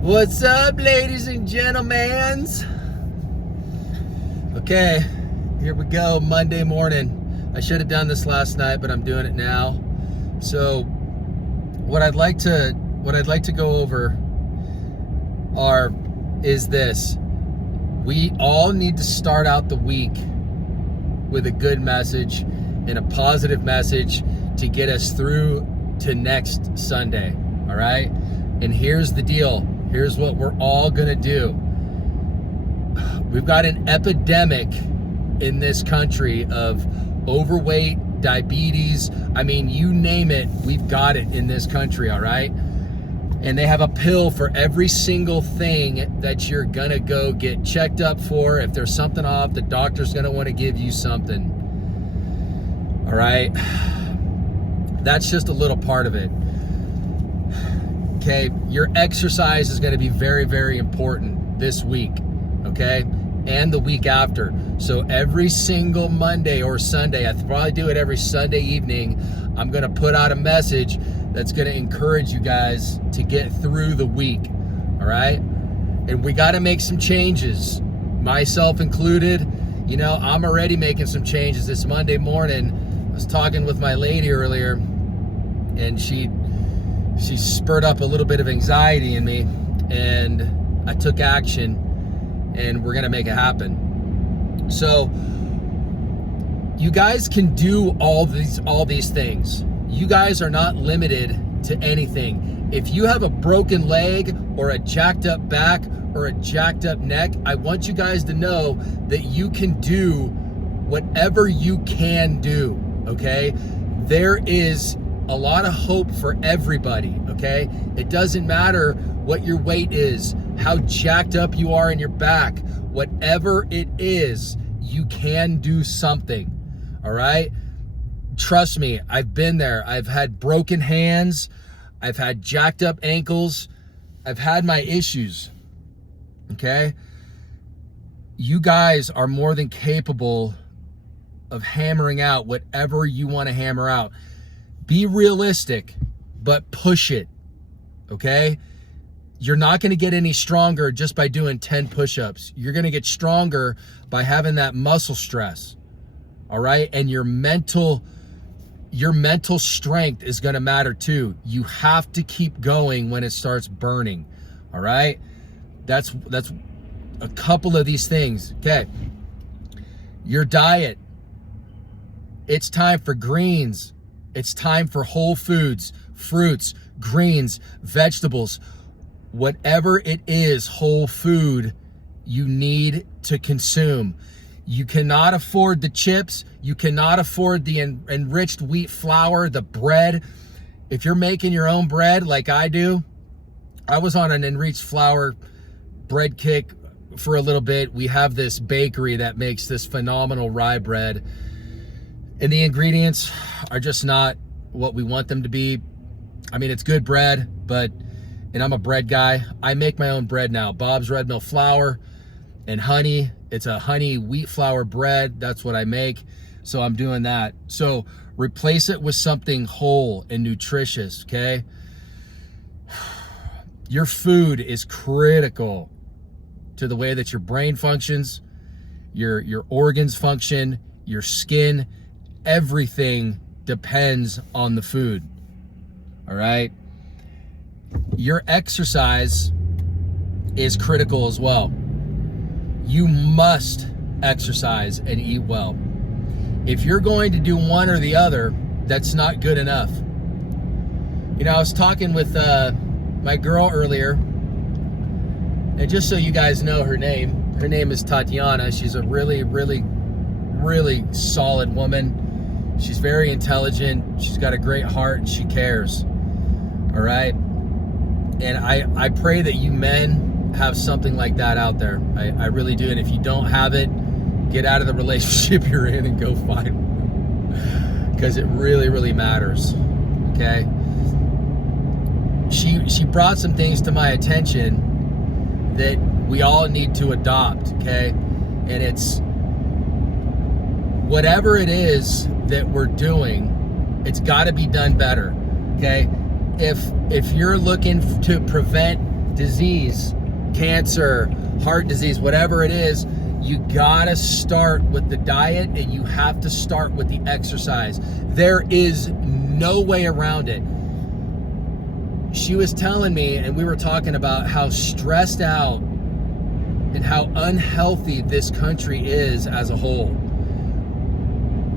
What's up, ladies and gentlemen? Okay, here we go, Monday morning. I should have done this last night, but I'm doing it now. So, what I'd like to go over is this. We all need to start out the week with a good message and a positive message to get us through to next Sunday, all right? And here's the deal. Here's what we're all gonna do. We've got an epidemic in this country of overweight, diabetes. I mean, you name it, we've got it in this country, all right? And they have a pill for every single thing that you're gonna go get checked up for. If there's something off, the doctor's gonna wanna give you something, all right? That's just a little part of it. Okay, your exercise is going to be very, very important this week, okay, and the week after. So every single Monday or Sunday, I probably do it every Sunday evening, I'm going to put out a message that's going to encourage you guys to get through the week, all right? And we got to make some changes, myself included. You know, I'm already making some changes. This Monday morning, I was talking with my lady earlier, and she spurred up a little bit of anxiety in me, and I took action, and we're gonna make it happen. So you guys can do all these things. You guys are not limited to anything. If you have a broken leg or a jacked up back or a jacked up neck, I want you guys to know that you can do whatever you can do, okay? There is a lot of hope for everybody, okay? It doesn't matter what your weight is, how jacked up you are in your back, whatever it is, you can do something, all right? Trust me, I've been there. I've had broken hands, I've had jacked up ankles, I've had my issues, okay? You guys are more than capable of hammering out whatever you want to hammer out. Be realistic, but push it, okay? You're not gonna get any stronger just by doing 10 push-ups. You're gonna get stronger by having that muscle stress, all right? And your mental strength is gonna matter too. You have to keep going when it starts burning, all right? That's a couple of these things, okay? Your diet, it's time for greens. It's time for whole foods, fruits, greens, vegetables, whatever it is, whole food you need to consume. You cannot afford the chips. You cannot afford the enriched wheat flour, the bread. If you're making your own bread like I do, I was on an enriched flour bread kick for a little bit. We have this bakery that makes this phenomenal rye bread, and the ingredients are just not what we want them to be. I mean, it's good bread, and I'm a bread guy. I make my own bread now. Bob's Red Mill flour and honey. It's a honey wheat flour bread. That's what I make. So I'm doing that. So replace it with something whole and nutritious, okay? Your food is critical to the way that your brain functions, your organs function, your skin. Everything depends on the food, all right? Your exercise is critical as well. You must exercise and eat well. If you're going to do one or the other, that's not good enough. You know, I was talking with my girl earlier, and just so you guys know her name is Tatiana. She's a really, really, really solid woman. She's very intelligent. She's got a great heart, and she cares. All right? And I pray that you men have something like that out there. I really do. And if you don't have it, get out of the relationship you're in and go find one. Because it really, really matters. Okay? She brought some things to my attention that we all need to adopt, okay? And it's whatever it is that we're doing, it's got to be done better, okay? If you're looking to prevent disease, cancer, heart disease, whatever it is, you gotta start with the diet and you have to start with the exercise. There is no way around it. She was telling me, and we were talking about how stressed out and how unhealthy this country is as a whole.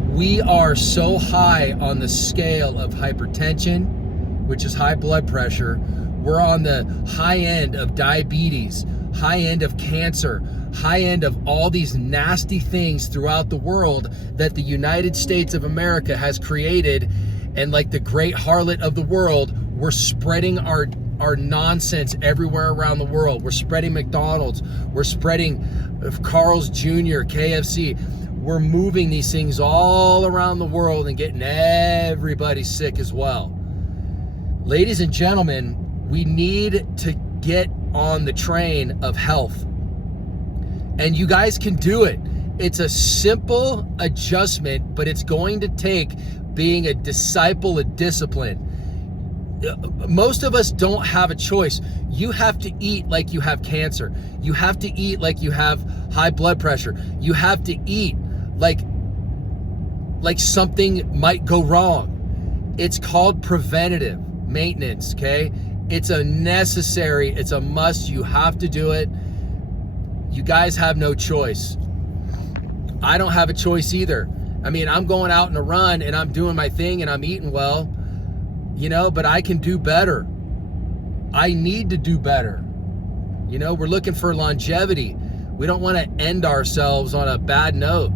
We are so high on the scale of hypertension, which is high blood pressure. We're on the high end of diabetes, high end of cancer, high end of all these nasty things throughout the world that the United States of America has created. And like the great harlot of the world, we're spreading our nonsense everywhere around the world. We're spreading McDonald's, we're spreading Carl's Jr., KFC. We're moving these things all around the world and getting everybody sick as well. Ladies and gentlemen, we need to get on the train of health. And you guys can do it. It's a simple adjustment, but it's going to take being a disciple of discipline. Most of us don't have a choice. You have to eat like you have cancer. You have to eat like you have high blood pressure. You have to eat like something might go wrong. It's called preventative maintenance, okay? It's a necessary, it's a must. You have to do it. You guys have no choice. I don't have a choice either. I mean, I'm going out on a run and I'm doing my thing and I'm eating well, you know, but I can do better. I need to do better. You know, we're looking for longevity. We don't want to end ourselves on a bad note,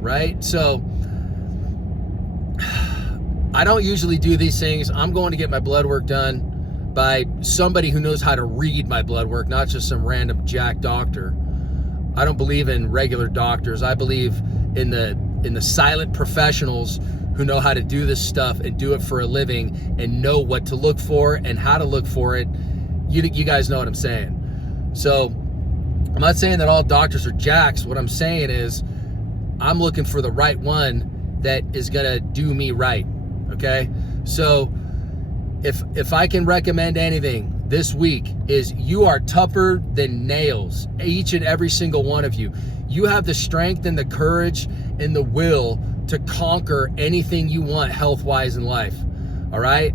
right? So I don't usually do these things. I'm going to get my blood work done by somebody who knows how to read my blood work, not just some random jack doctor. I don't believe in regular doctors. I believe in the silent professionals who know how to do this stuff and do it for a living and know what to look for and how to look for it. You guys know what I'm saying. So I'm not saying that all doctors are jacks. What I'm saying is I'm looking for the right one that is gonna do me right, okay? So if I can recommend anything this week is you are tougher than nails, each and every single one of you. You have the strength and the courage and the will to conquer anything you want health-wise in life, all right?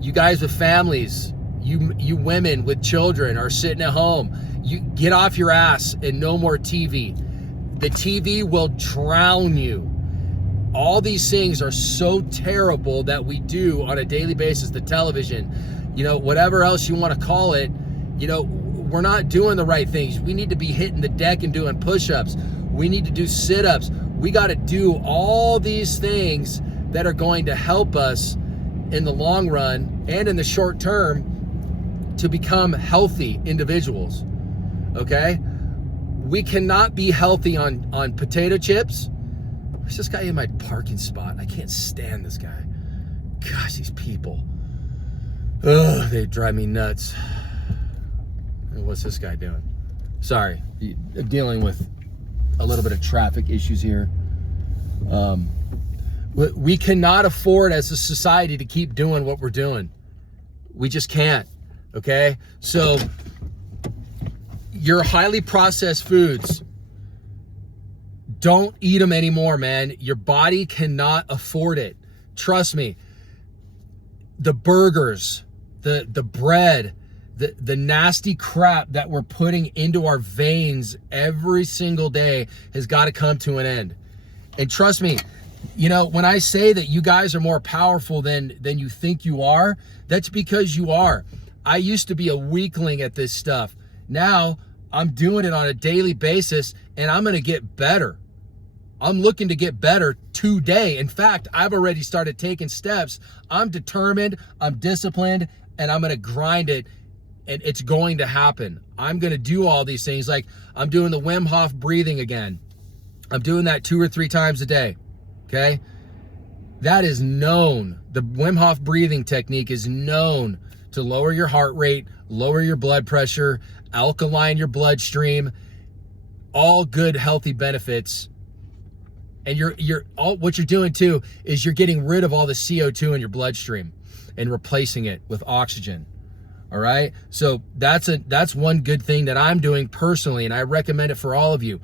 You guys with families, you women with children are sitting at home. You get off your ass and no more TV. The TV will drown you. All these things are so terrible that we do on a daily basis. The television, you know, whatever else you want to call it, you know, we're not doing the right things. We need to be hitting the deck and doing push-ups. We need to do sit-ups. We got to do all these things that are going to help us in the long run and in the short term to become healthy individuals, okay? We cannot be healthy on potato chips. There's this guy in my parking spot. I can't stand this guy. Gosh, these people. Ugh, they drive me nuts. And what's this guy doing? Sorry, I'm dealing with a little bit of traffic issues here. We cannot afford as a society to keep doing what we're doing. We just can't, okay? So your highly processed foods, don't eat them anymore, man. Your body cannot afford it. Trust me. The burgers, the bread, the nasty crap that we're putting into our veins every single day has got to come to an end. And trust me, you know, when I say that you guys are more powerful than you think you are, that's because you are. I used to be a weakling at this stuff. Now I'm doing it on a daily basis and I'm going to get better. I'm looking to get better today. In fact, I've already started taking steps. I'm determined, I'm disciplined, and I'm going to grind it, and it's going to happen. I'm going to do all these things. Like I'm doing the Wim Hof breathing again. I'm doing that 2 or 3 times a day, okay? That is known. The Wim Hof breathing technique is known to lower your heart rate, lower your blood pressure, alkaline your bloodstream, all good, healthy benefits. And what you're doing too is you're getting rid of all the CO2 in your bloodstream and replacing it with oxygen. All right. So that's one good thing that I'm doing personally, and I recommend it for all of you.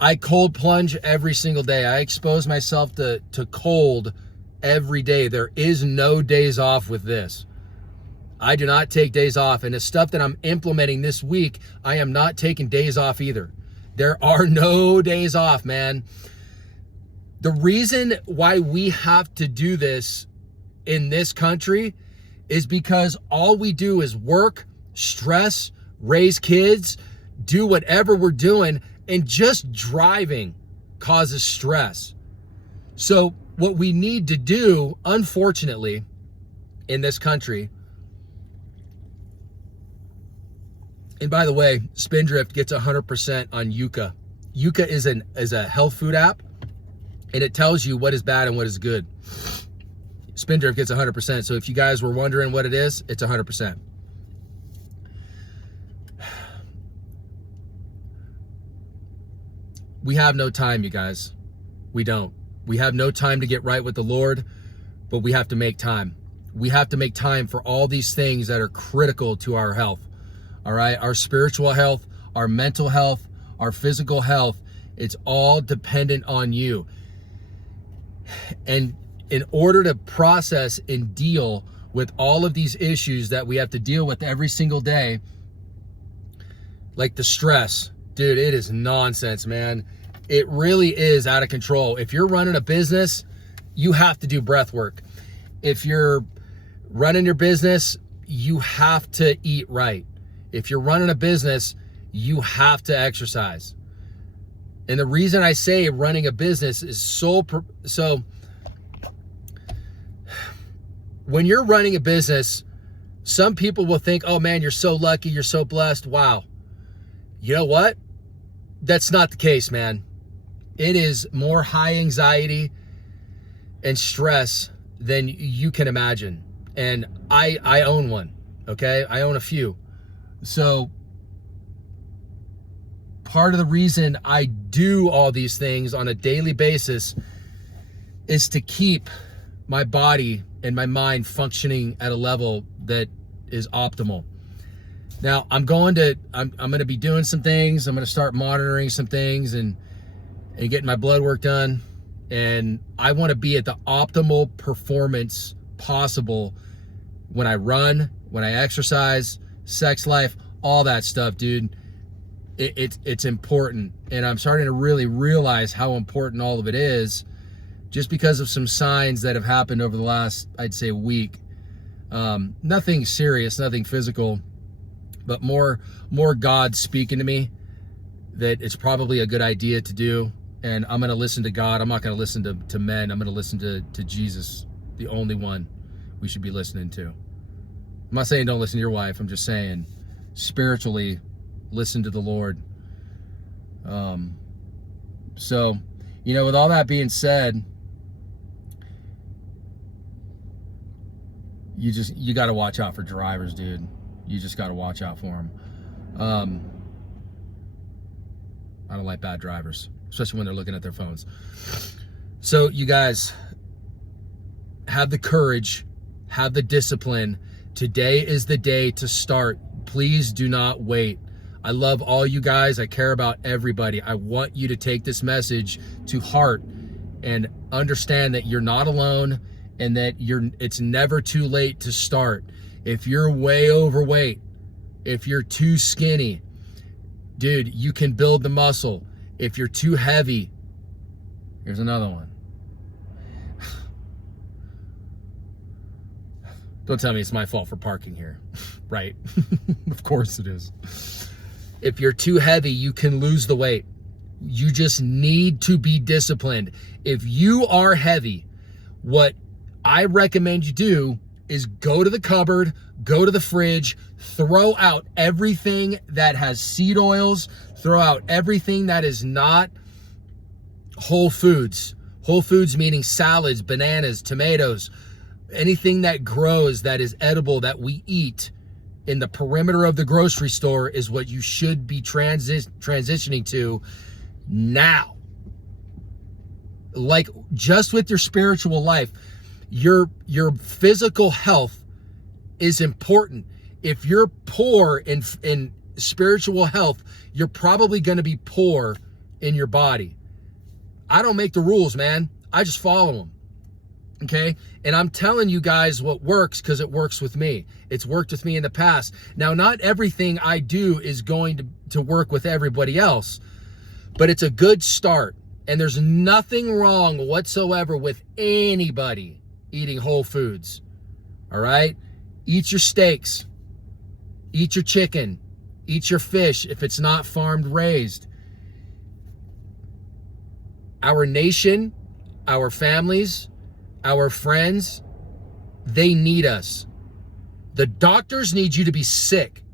I cold plunge every single day. I expose myself to cold every day. There is no days off with this. I do not take days off. And the stuff that I'm implementing this week, I am not taking days off either. There are no days off, man. The reason why we have to do this in this country is because all we do is work, stress, raise kids, do whatever we're doing, and just driving causes stress. So what we need to do, unfortunately, in this country, and by the way, Spindrift gets 100% on Yuka. Yuka is a health food app, and it tells you what is bad and what is good. Spindrift gets 100%. So if you guys were wondering what it is, it's 100%. We have no time, you guys. We don't. We have no time to get right with the Lord, but we have to make time. We have to make time for all these things that are critical to our health. All right? Our spiritual health, our mental health, our physical health, it's all dependent on you. And in order to process and deal with all of these issues that we have to deal with every single day, like the stress, dude, it is nonsense, man. It really is out of control. If you're running a business, you have to do breath work. If you're running your business, you have to eat right. If you're running a business, you have to exercise. And the reason I say running a business is so when you're running a business, some people will think, oh man, you're so lucky, you're so blessed. Wow. You know what? That's not the case, man. It is more high anxiety and stress than you can imagine. And I own one, okay? I own a few. So part of the reason I do all these things on a daily basis is to keep my body and my mind functioning at a level that is optimal. Now I'm going to be doing some things. I'm going to start monitoring some things and getting my blood work done. And I want to be at the optimal performance possible when I run, when I exercise, sex life, all that stuff, dude. It's important. And I'm starting to really realize how important all of it is, just because of some signs that have happened over the last, I'd say, week. Nothing serious, nothing physical, but more God speaking to me that it's probably a good idea to do. And I'm going to listen to God. I'm not going to listen to men. I'm going to listen to Jesus, the only one we should be listening to. I'm not saying don't listen to your wife. I'm just saying spiritually listen to the Lord. So, with all that being said, you got to watch out for drivers, dude. You just got to watch out for them. I don't like bad drivers, especially when they're looking at their phones. So you guys have the courage, have the discipline. Today is the day to start. Please do not wait. I love all you guys. I care about everybody. I want you to take this message to heart and understand that you're not alone and that it's never too late to start. If you're way overweight, if you're too skinny, dude, you can build the muscle. If you're too heavy, here's another one. Don't tell me it's my fault for parking here, right? Of course it is. If you're too heavy, you can lose the weight. You just need to be disciplined. If you are heavy, what I recommend you do is go to the cupboard, go to the fridge, throw out everything that has seed oils, throw out everything that is not whole foods. Whole foods meaning salads, bananas, tomatoes, anything that grows, that is edible, that we eat in the perimeter of the grocery store is what you should be transitioning to now. Like just with your spiritual life, your physical health is important. If you're poor in spiritual health, you're probably going to be poor in your body. I don't make the rules, man. I just follow them. Okay? And I'm telling you guys what works because it works with me. It's worked with me in the past. Now, not everything I do is going to work with everybody else, but it's a good start. And there's nothing wrong whatsoever with anybody eating whole foods. All right? Eat your steaks. Eat your chicken. Eat your fish if it's not farmed raised. Our nation, our families, our friends, they need us. The doctors need you to be sick.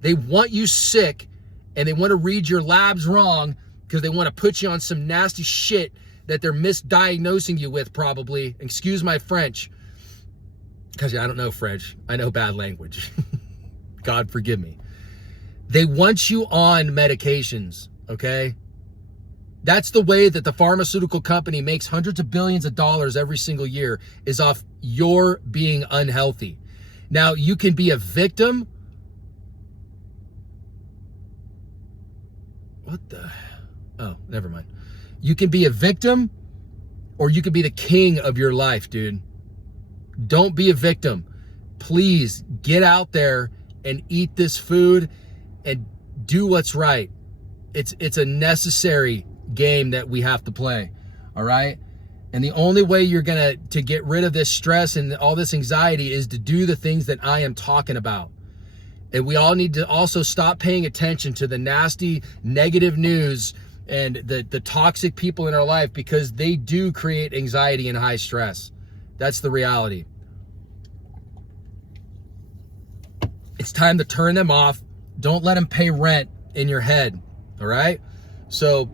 They want you sick, and they want to read your labs wrong because they want to put you on some nasty shit that they're misdiagnosing you with, probably. Excuse my French, because I don't know French. I know bad language. God forgive me. They want you on medications, okay? That's the way that the pharmaceutical company makes hundreds of billions of dollars every single year, is off your being unhealthy. Now, you can be a victim. What the? Oh, never mind. You can be a victim, or you can be the king of your life, dude. Don't be a victim. Please get out there and eat this food and do what's right. It's a necessary game that we have to play. All right? And the only way you're gonna to get rid of this stress and all this anxiety is to do the things that I am talking about. And we all need to also stop paying attention to the nasty, negative news and the toxic people in our life, because they do create anxiety and high stress. That's the reality. It's time to turn them off. Don't let them pay rent in your head. All right? So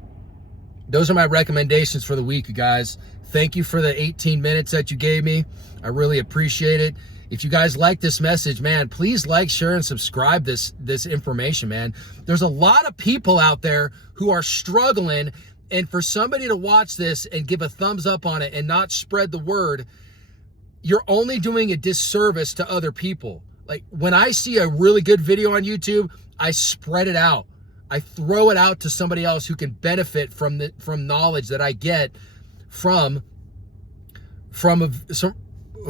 those are my recommendations for the week, you guys. Thank you for the 18 minutes that you gave me. I really appreciate it. If you guys like this message, man, please like, share, and subscribe this information, man. There's a lot of people out there who are struggling, and for somebody to watch this and give a thumbs up on it and not spread the word, you're only doing a disservice to other people. Like, when I see a really good video on YouTube, I spread it out. I throw it out to somebody else who can benefit from knowledge that I get from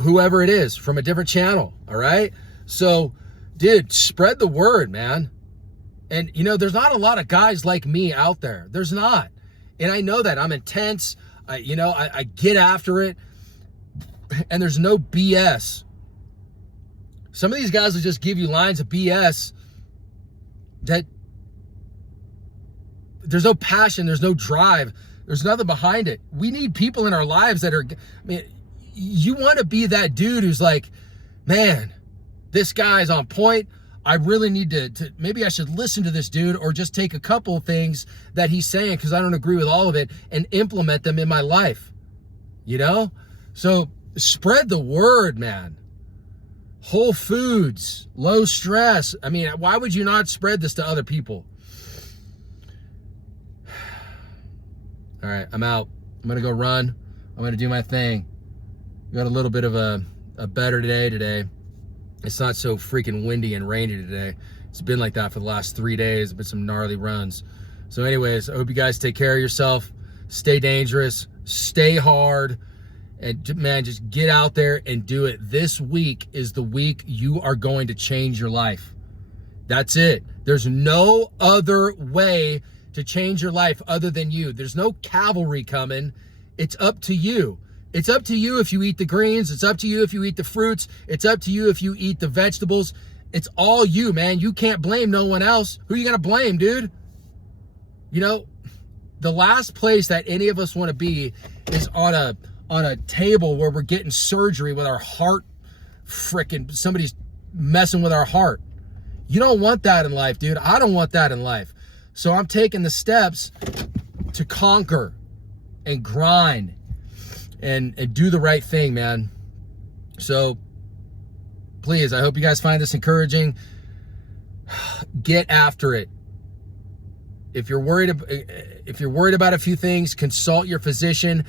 whoever it is, from a different channel. All right? So, dude, spread the word, man. And, you know, there's not a lot of guys like me out there. There's not. And I know that. I'm intense. I get after it. And there's no BS. Some of these guys will just give you lines of BS that there's no passion, there's no drive, there's nothing behind it. We need people in our lives that are, I mean, you want to be that dude who's like, man, this guy's on point. I really need to maybe I should listen to this dude, or just take a couple of things that he's saying, because I don't agree with all of it, and implement them in my life. You know? So spread the word, man. Whole foods, low stress. I mean, why would you not spread this to other people? All right, I'm out. I'm going to go run. I'm going to do my thing. We got a little bit of a better day today. It's not so freaking windy and rainy today. It's been like that for the last 3 days. It's been some gnarly runs. So anyways, I hope you guys take care of yourself. Stay dangerous. Stay hard. And man, just get out there and do it. This week is the week you are going to change your life. That's it. There's no other way to change your life other than you. There's no cavalry coming. It's up to you. It's up to you if you eat the greens. It's up to you if you eat the fruits. It's up to you if you eat the vegetables. It's all you, man. You can't blame no one else. Who are you going to blame, dude? You know, the last place that any of us want to be is on a table where we're getting surgery with our heart, frickin' somebody's messing with our heart. You don't want that in life, dude. I don't want that in life. So I'm taking the steps to conquer and grind and do the right thing, man. So please, I hope you guys find this encouraging. Get after it. If you're worried about a few things, consult your physician.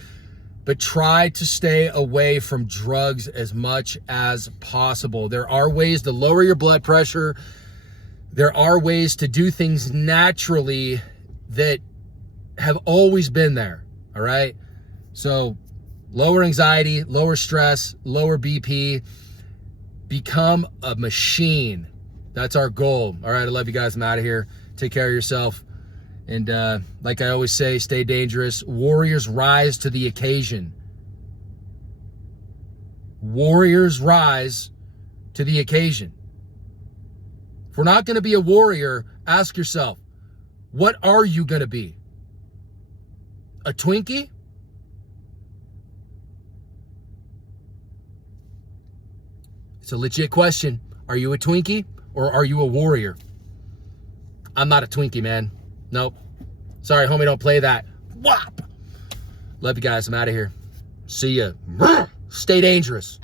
but try to stay away from drugs as much as possible. There are ways to lower your blood pressure. There are ways to do things naturally that have always been there, all right? So lower anxiety, lower stress, lower BP, become a machine. That's our goal. All right, I love you guys. I'm out of here. Take care of yourself. And like I always say, stay dangerous. Warriors rise to the occasion. Warriors rise to the occasion. If we're not going to be a warrior, ask yourself, what are you going to be? A Twinkie? It's a legit question. Are you a Twinkie or are you a warrior? I'm not a Twinkie, man. Nope. Sorry, homie, don't play that. Whop! Love you guys. I'm out of here. See ya. Stay dangerous.